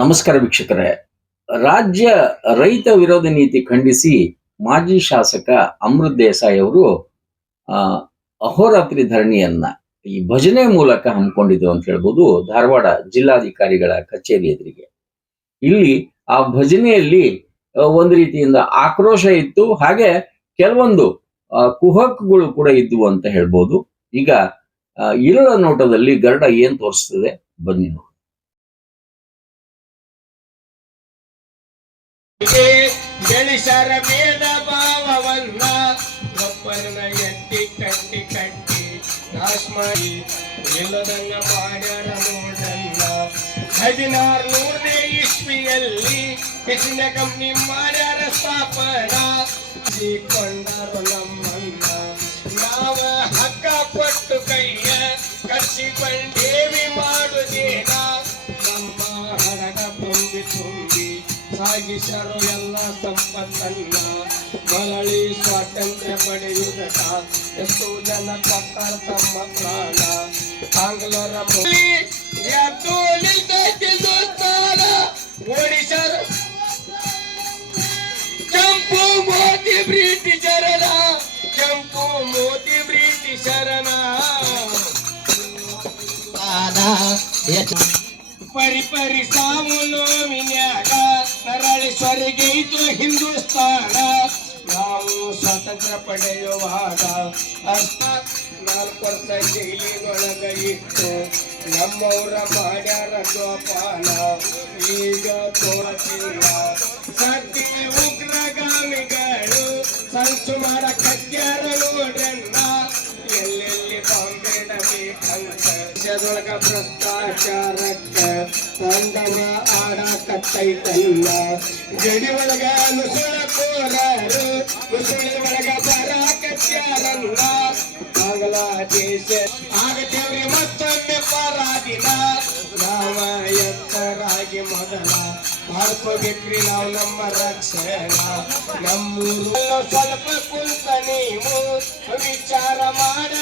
ನಮಸ್ಕಾರ ವೀಕ್ಷಕರೇ. ರಾಜ್ಯ ರೈತ ವಿರೋಧ ನೀತಿ ಖಂಡಿಸಿ ಮಾಜಿ ಶಾಸಕ ಅಮೃತ್ ದೇಸಾಯಿ ಅವರು ಅಹೋರಾತ್ರಿ ಧರಣಿಯನ್ನ ಈ ಭಜನೆ ಮೂಲಕ ಹಮ್ಮಿಕೊಂಡಿದ್ರು ಅಂತ ಹೇಳ್ಬೋದು ಧಾರವಾಡ ಜಿಲ್ಲಾಧಿಕಾರಿಗಳ ಕಚೇರಿ ಎದುರಿಗೆ. ಇಲ್ಲಿ ಆ ಭಜನೆಯಲ್ಲಿ ಒಂದು ರೀತಿಯಿಂದ ಆಕ್ರೋಶ ಇತ್ತು. ಹಾಗೆ ಕೆಲವೊಂದು ಕುಹಕ್ಗಳು ಕೂಡ ಇದ್ವು ಅಂತ ಹೇಳ್ಬೋದು. ಈಗ ಇರುಳ ನೋಟದಲ್ಲಿ ಗರಡ ಏನ್ ತೋರಿಸ್ತದೆ? ಬನ್ನಿ ನೋಡಿ. ಗಳಿಸರ ಭೇದ ಭಾವವನ್ನ ಒಬ್ಬರನ್ನ ಎತ್ತಿ ಕಟ್ಟಿ ಕಟ್ಟಿ ನಾಶ ಮಾಡಿ ಎಲ್ಲದನ್ನ ಮಾಡ್ಯಾರ ನೋಡಲ್ಲ ಹದಿನಾರು ನೂರನೇ ಇಸ್ವಿಯಲ್ಲಿ ಹೆಚ್ಚಿನ ಕಂಪ್ನಿ ಮಾಡ್ಯಾರ ಸ್ಥಾಪನ. ಕೊಂಡರು ನಮ್ಮನ್ನ, ನಾವ ಹಕ್ಕ ಕೊಟ್ಟು ಕೈಯ ಕಟ್ಟಿಕೊಂಡೇವಿ ಸಾಗಿಸರು ಎಲ್ಲ ಸಂಪತ್ತನ್ನ ಮರಳಿ ಸ್ವಾತಂತ್ರ್ಯ ಪಡೆಯುವುದಕ್ಕ ಎಷ್ಟೋ ಜನ ಕೊಟ್ಟಾರ ತಮ್ಮ ಪ್ರಾಣ. ಆಂಗ್ಲರ ಎದ್ದು ನಿಲ್ತೈತಿ ದುಸ್ತಾನ ಓಡಿಸರು ಕೆಂಪು ಮೋದಿ ಬ್ರಿಟಿಷರನ ಕೆಂಪು ಮೋದಿ ಬ್ರಿಟಿಷರನ ಪರಿ ಪರಿ ಸಾವು ನೋವಿನ್ಯಾಗ ನರಳಿ ಸ್ವರ್ಗೈತು ಹಿಂದೂಸ್ತಾನ. ನಾವು ಸ್ವಾತಂತ್ರ್ಯ ಪಡೆಯುವಾಗ ಅಷ್ಟ ನಾಲ್ಕು ವರ್ಷ ಜೈಲಿನೊಳಗ ಇತ್ತು. ನಮ್ಮವರ ಮಾಡ್ಯಾರ ಜೋಪಾನ ಈಗ ತೋರಿಸಿಲ್ಲ. ಸದ್ಯ ಉಗ್ರಗಾಮಿಗಳು ಸಂಚು ಮಾಡ ನೋಡ್ರನ್ನ ಎಲ್ಲೆಲ್ಲಿ ದೇಶದೊಳಗ ಭ್ರಷ್ಟಾಚಾರಕ್ಕ ತಂಡವ ಆಡಕತ್ತೈತಲ್ಲ ಗಡಿ ಒಳಗ ನುಸುಳ ಕೋರರು ನುಸುಳಿ ಒಳಗ ಬರಾಕತ್ಯಾರಲ್ಲ ಬಾಂಗ್ಲಾದೇಶ ಆಗತೇವ್ರಿ ಮತ್ತೊಮ್ಮೆ ಪರಾದಿನ ನಾವ ಎತ್ತರಾಗಿ ಮೊದಲ ಮಾಡ್ಕೋಬೇಕ್ರಿ ನಾವು ನಮ್ಮ ರಕ್ಷಣ ನಮ್ಮೂರು ಸ್ವಲ್ಪ ಕುಂತ ನೀವು ವಿಚಾರ ದೈವಿದನ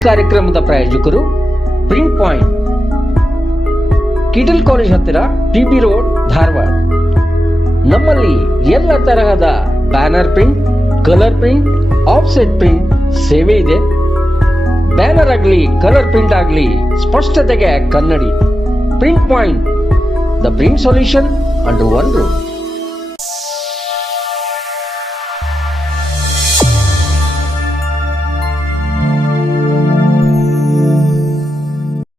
ಕಾರ್ಯಕ್ರಮದ ಪ್ರಾಯೋಜಕರು ಪ್ರಿಂಟ್ ಪಾಯಿಂಟ್ ಕಿಡಲ್ ಕಾಲೇಜ್ ಹತ್ತಿರ ಟಿ ಬಿ ರೋಡ್ ಧಾರವಾಡ. ನಮ್ಮಲ್ಲಿ ಎಲ್ಲ ತರಹದ banner print colour print offset print ಸೇವೆ ಇದೆ. ಬ್ಯಾನರ್ ಆಗಲಿ ಕಲರ್ ಪ್ರಿಂಟ್ ಆಗಲಿ, ಸ್ಪಷ್ಟತೆಗೆ ಕನ್ನಡಿ. print point, the print solution under one roof.